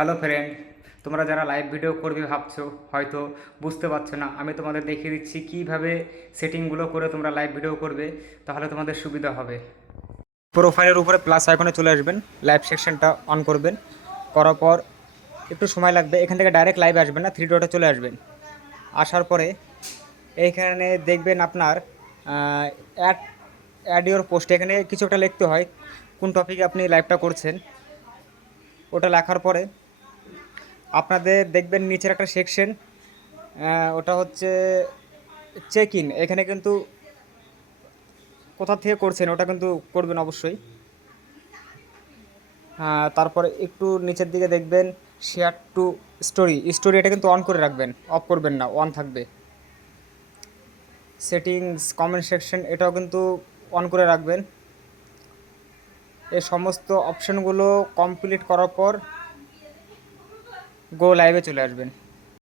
Hello friend, তোমরা যারা live video করবে ভাবছো, হয়তো বুঝতে পারছো না। আমি তোমাদের দেখিয়ে দিচ্ছি কীভাবে সেটিংগুলো করে তোমরা লাইভ ভিডিও করবে, তাহলে তোমাদের সুবিধা হবে। প্রোফাইলের উপরে প্লাস আইকনে চলে আসবেন, লাইভ সেকশনটা অন করবেন। করার পর একটু সময় লাগবে, এখান থেকে ডাইরেক্ট লাইভ আসবেন না, থ্রি ডটে চলে আসবেন। আসার পরে এইখানে দেখবেন আপনার অ্যাড অ্যাড ইওর পোস্ট, এখানে কিছু একটা লিখতে হয়, কোন টপিকে আপনি লাইভটা করছেন। ওটা লেখার পরে আপনাদের দেখবেন নিচের একটা সেকশন, ওটা হচ্ছে চেক ইন। এখানে কিন্তু কোথা থেকে করছেন ওটা কিন্তু করবেন অবশ্যই। তারপরে একটু নিচের দিকে দেখবেন শেয়ার টু স্টোরি, স্টোরি এটা কিন্তু অন করে রাখবেন, অফ করবেন না, অন থাকবে। সেটিংস, কমেন্ট সেকশন এটাও কিন্তু অন করে রাখবেন। এই সমস্ত অপশানগুলো কমপ্লিট করার পর গো লাইভে চলে আসবেন।